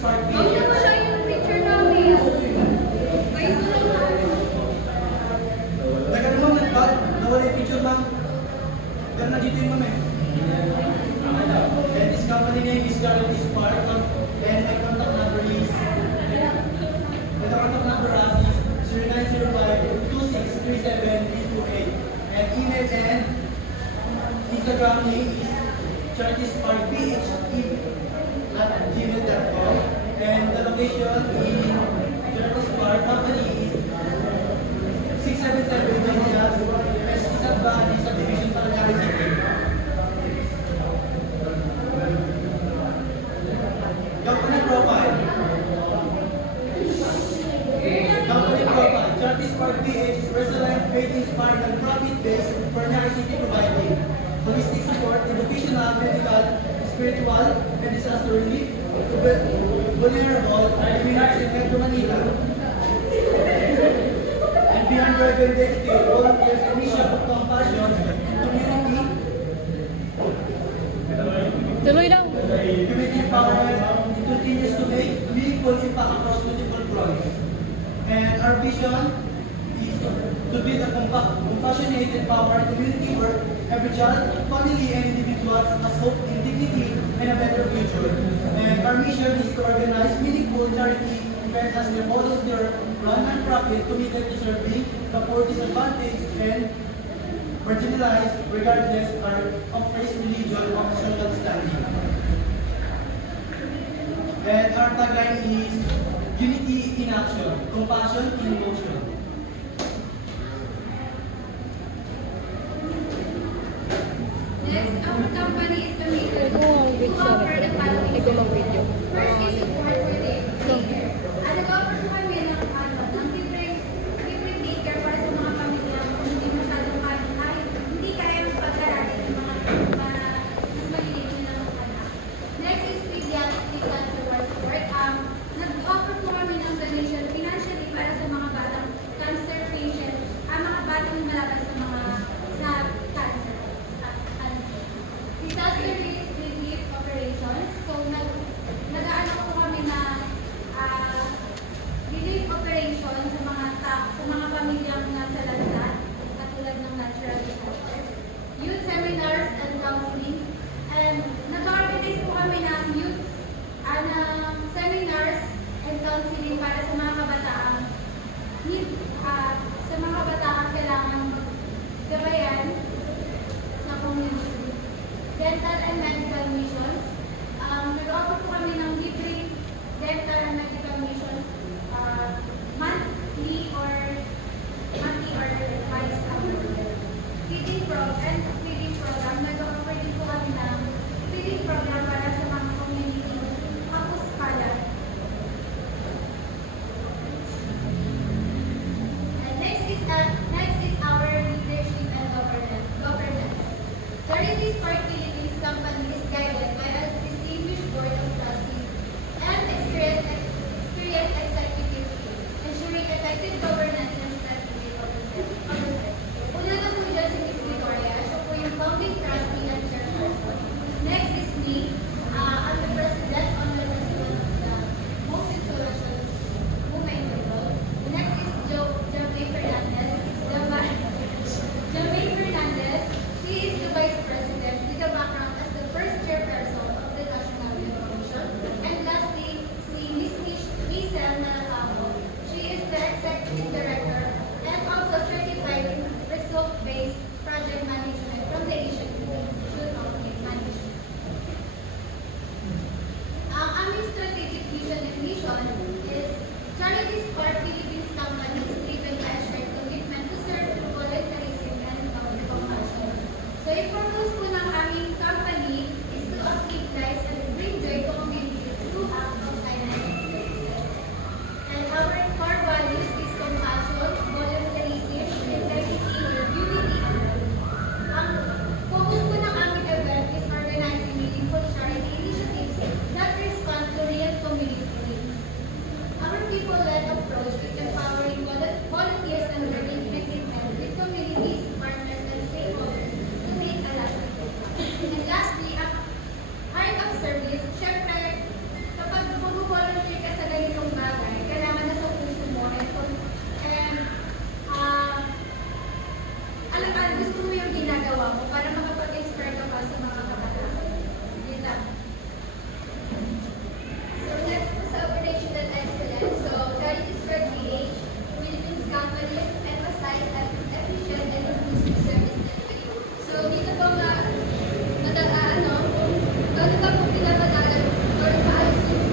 Spark Huwag na PH. siya yung picture namin. Wait mo lang. Nagano ma'am, nawala yung picture ma'am. Pero nandito yung ma'am eh. And this company name is Guarantee Spark. And my contact number is, the contact number is 0905-2637-328. And email and Instagram name is CharitySparkPH@gmail.com. And the location in Charity Spark company is 677 Genius, Isang Valley, Subdivision, Paranaque City. Company profile. Company profile. Charity Spark PH is resilient, faith-inspired, and profit-based Paranaque City providing holistic support, educational, medical, spiritual, and disaster relief to vulnerable communities in Metro Manila. And beyond our dedicated volunteers and mission of compassion, community, Tuloy lang. community empowerment, it continues to make meaningful impact across multiple fronts. And our vision is to build a compassionate, empowered community where every child, family, and individuals has hope in dignity and a better future. And our mission is to organize meaningful charity events as a volunteer, run non-profit committed to serving the poor, disadvantaged, and marginalized regardless of race, religion, or social standing. And our tagline is unity in action, compassion in motion. Next, our company is committed to Ikaw ang video. offer the following. Ikaw ang video. First is support for the daycare. Nag-offer po kami ng libre daycare para sa mga pamilya kung hindi masyadong hindi kaya pag-aralin ng mga mas maliliit nilang mga anak. Next is pediatric cancer support. Nag-offer po kami ng donation financially para sa mga batang cancer patient, mga batang malaban sa cancer. Disaster relief operations. So, nag-aano po kami na relief operation sa mga pamilyang nasa landas, katulad ng natural disaster. Youth seminars and counseling. And nag-organize po kami ng youth seminars and counseling para sa mga kabataang kailangan gabayan sa community. Dental and medical missions. Nag-offer po kami ng libre dental and medical missions monthly or twice a month. Feeding program. Nag-offer din po kami ng feeding program para sa mga community kapuspala. And next is our leadership and governance. Charity Spark Philippines company is guided by a distinguished board of trustees and experienced executive team, ensuring effective governance and strategic oversight. Una na po dyan si Ms. Victoria. Siya po yung founding trustee and chairperson. Next is me. I'm the president on the president of the most influential woman in the world. Next is Jamay Fernandez. Jamay Fernandez. She is the vice president with a background as the first chairperson of the National Youth Commission. And lastly, si Ms. Michelle Malacamo. She is the executive director and also certified in result-based project management from the Asian Institute of Management. Ang aming strategic vision and mission is Charity Spark Philippines company is driven by a shared commitment to serve through volunteerism and compassion. So, yung purpose po ng aming company is to uplift lives and bring joy to communities through acts of kindness and services. And our core values is compassion, volunteerism, integrity, unity, and love. Ang focus po ng aming event is organizing meaningful charity initiatives that respond to real community needs. Our people-led approach is empowering volunteers and working in agreement with communities, partners, and stakeholders to make a lasting impact. And lastly, ang heart of service, syempre, kapag mag-volunteer dito po ano, ano ba po pinapadalan or paayos yung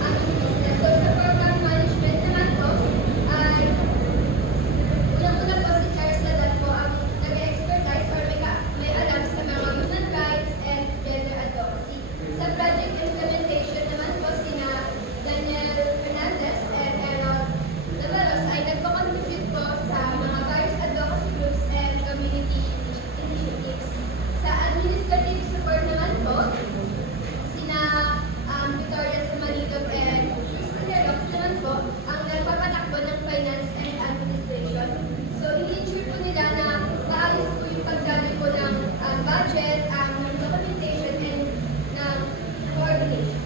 aming business. So, sa program management naman po, ay unang-una po si Charles Ladan po ang nag-expertise or may alam sa mga human rights and gender advocacy. Sa project implementation naman po, sina Daniel Fernandez and Errol Davalos ay nagpo-contribute po sa mga various advocacy groups and community initiatives. Sa administrative support naman po, sina Victoria Sumalidog and Christine Rox naman po ang nagpapatakbo ng finance and administration. So, ini-ensure po nila na maayos po yung paggamit po ng budget, ng documentation, and ng coordination.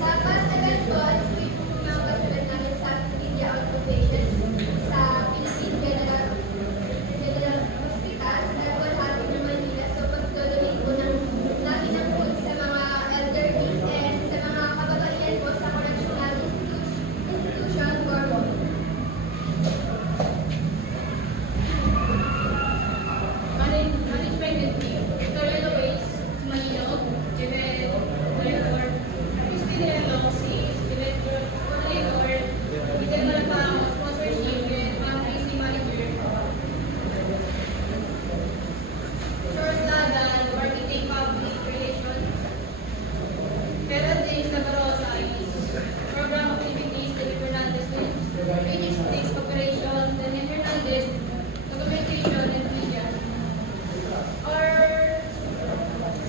Sa past event po, ay tuloy po mga past event namin sa Media Outpatients sa Philippine General Hospital sa Colhati ng Manila. So, pagdodonate po namin ng food sa mga elderly and sa mga kababaihan po sa correctional institution Gorbo. Management and team. Victoria Lois, Sumalino, Jebel, Director, Christine Loxis, Director, Coordinator, Miguel Malapang, Sponsorship, and Fundraising Manager. George Ladan, Marketing Public Relations. Gerald James Nabarosa is Program Activities, David Fernandez, Logistics Operations, Daniel Hernandez, Documentation and Media.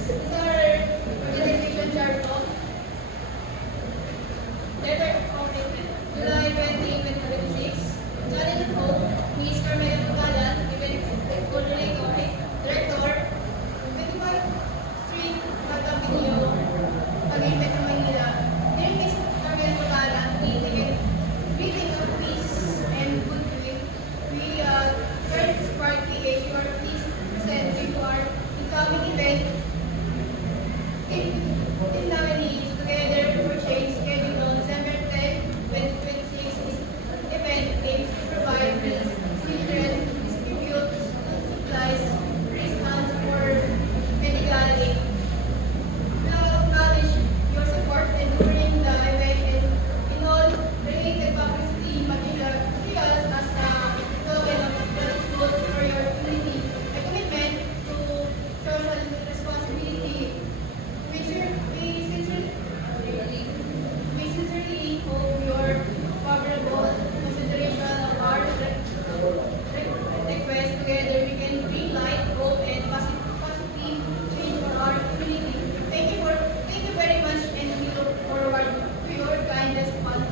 These are organization chart of letter of July 20, 2026. Channel of Hope, Ms. Carmela Pagalan, Event Coordinator, Director, 25 Street, Batang Video, Taguig, Metro Manila. Dear Ms. Carmela Pagalan, greeting of peace and goodwill. We third Spark PH, you are pleased to present you our incoming event in nominees together for change scheduled on December 10, 2026. This event aims to provide children distribute supplies, raise funds for medical aid. Now acknowledge your support and during the event and in all related publicity materials as a token of gratitude for your unity and commitment to social responsibility. We sincerely hope your favorable consideration of our request. Together we can bring light, hope, and positive change for our community. Thank you very much, and we look forward to your kind response.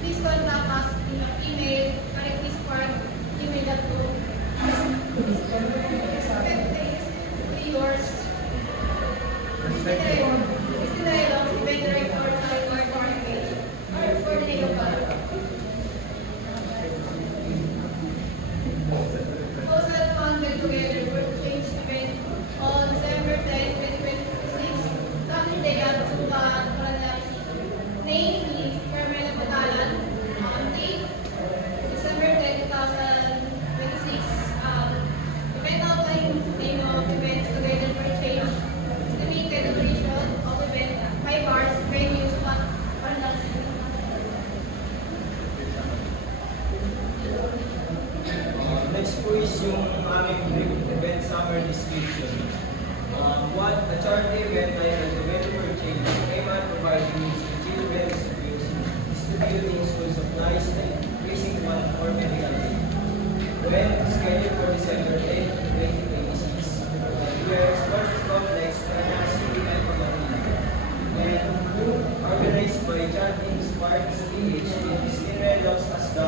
Please contact us in the email correctlispark@gmail.com. Yours. Christina Elong, Event Director, Mark Page. Our coordinator pa. Proposal funded together for change event on December 10, 2026. Saturday at Sukat, Paraná. Name is Carmela Patalan. Date December 10, 2026. Event outline, name of events together for change. Estimated duration of event, 5 hours, venue, spot, Paraná. Next po is yung aming brief event summary description. The charity event ay Event for Change aim at providing needs to children, distributing school supplies, raising fund for medical aid. When scheduled for December 8, 2026. Where Sports Complex, Paraná City, and Manila. And organized by Charity Sparks PH, Christine Redox as the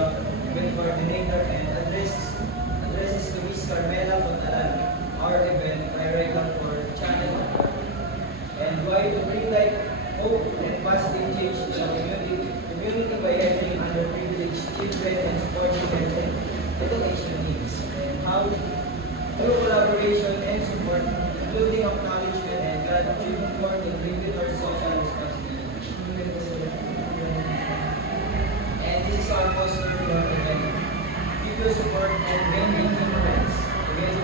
event coordinator and addresses to Ms. Carmela Fontalan, our event director for Channel. And why to bring light, hope, and positive change to the community by helping underprivileged children and supporting their education needs. And how through collaboration and support, including acknowledgement and gratitude for the contribute our social responsibility. And this is our poster for event. Give your support and bring in friends. Together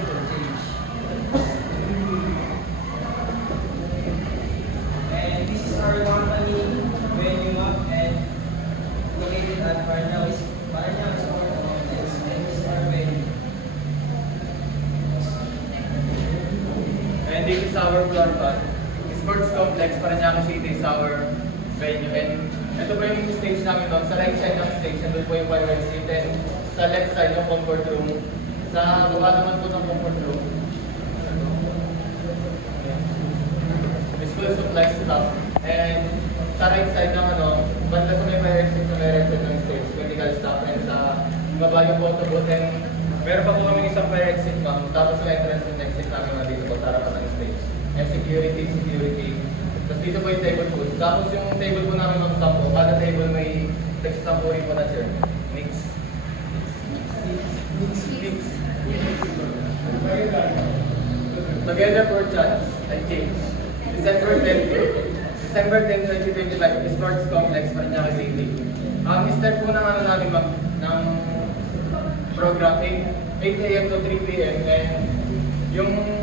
And this is our floor plan. Sports complex, Parañaque City is our venue. And ito po yung stage namin doon. Sa right side ng stage, nandun po yung fireworks seat. And sa left side yung comfort room. Sa baba naman po ng comfort room, school supplies stuff. And sa right side ng banda sa may fire exit, sa may right side ng stage, medical staff. And sa baba yung photo booth. And meron pa po kami isang fire exit ma'am. Tapos sa entrance and exit namin dito po sa harapan ng stage. And security. Tapos dito po yung table po. Tapos yung table po namin ng sampo. Kada table may nagsasampo rin po na chair. Mix. Together for chance and change. December 10, 2025, Sports Complex, Parañaque City. Start po ng namin ng program 8 a.m. to 3 p.m. And yung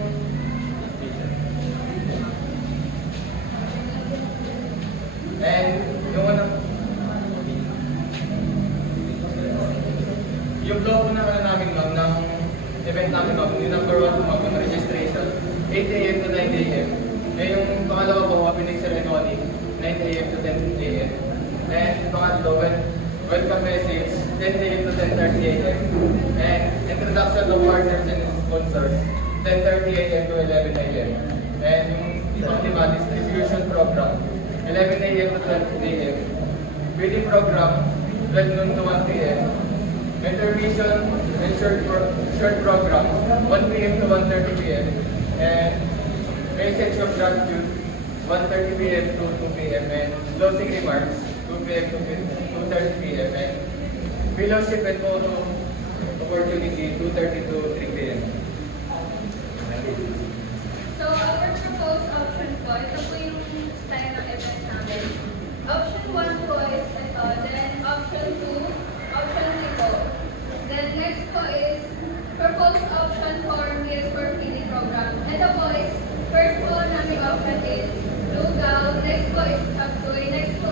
yung flow po ng namin ma'am, ng event namin ma'am, yung number 1 po ma'am, yung registration, 8 a.m. to 9 a.m. Eh yung pangalawa po, opening ceremony, 9 a.m. to 10 a.m. And pangatlo, welcome message, 10 a.m. to 10:30 a.m. And introduction of partners and sponsors, 10:30 a.m. to 11 a.m. And yung ibang distribution program, 11 a.m. to 12 a.m. Reading program, 12 noon to 1 p.m. Intermission and short program, 1 p.m. to 1:30 p.m. And message of gratitude, 1:30 p.m. to 2 p.m. And closing remarks, 2 p.m. to 2:30 p.m. And fellowship and photo opportunity, 2:30 to 3 p.m. So, our proposed option po, ito po yung style ng event namin. Option 1 po is ito, then option 2, option 3 po. Then next po is proposed option for meals for feeding program. Ito po is, first po namin option is lugaw, next po is chop suey, next po,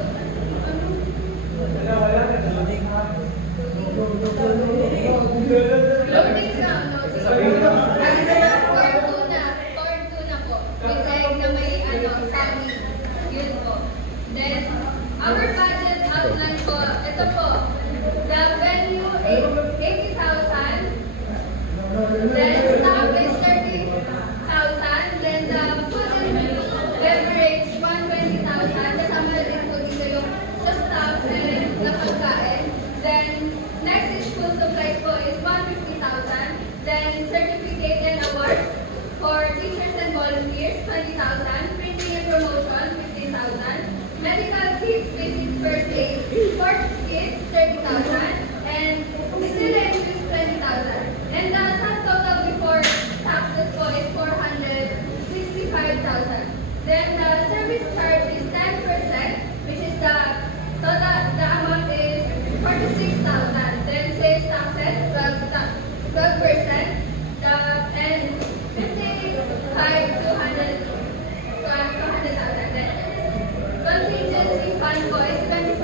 loading na, no? Corn tuna po. With egg na may sunny. Yun po. Then, our budget outline po, ito po. The venue, 80,000. Then, staff is 30,000. Then, the food and beverage, 120,000. Kasama na din po dito yung sa staff and na pagkain. Then, next is school supplies po is 150,000. Then, certificate and awards for teachers and volunteers, 20,000. Printing and promotion, 15,000. Medical kits, basic first aid, sports kits, 30,000. And miscellaneous, 20,000. And the sum total before taxes po is 465,000. Then, the service charge is 10%, which is the total, the amount is 46,000. Then, sales taxes, 12%. And 55 to 200,000. Then, contingency fund po is 20%.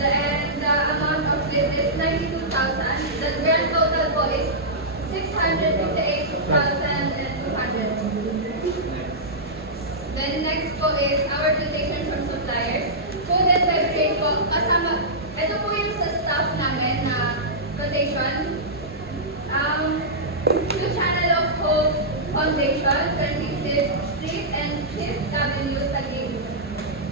And the amount of this is 92,000. The grand total po is 658,200. Then next po is our dotation from suppliers. Food and beverage po, kasama, ito po yung sa staff namin na rotation. New Channel of Hope Foundation, 25th Street and 5th Avenue, Taguig.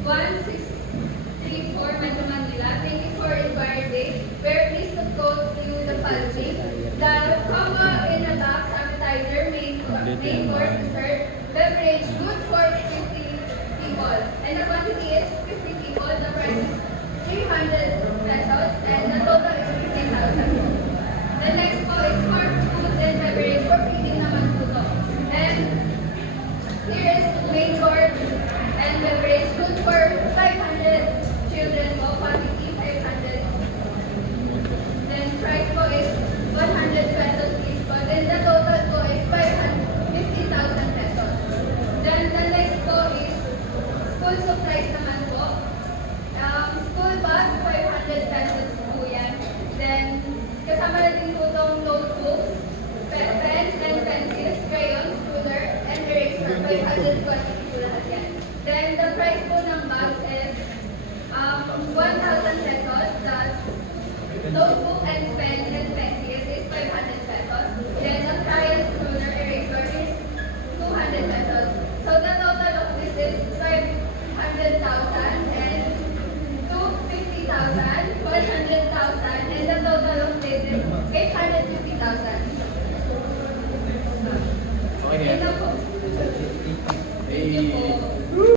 1634, Metro Manila. Thank you for inquiry day. We're pleased to quote you the following. The combo in a box appetizer, main course, dessert, beverage, good for 50 people. And the quantity is 50 people. The price is 300 pesos and the total is 15,000. The next po is smart food and beverage for feeding naman po to. And here is main course and beverage, good for 500 children po, quantity 500. Then price po is 100 pesos each po. Then the total po is 50,000 pesos. Then the next po is school supplies naman po. School bag, 500 good quality po lahat yan. Then, the price po ng bags is 1,000 pesos plus notebook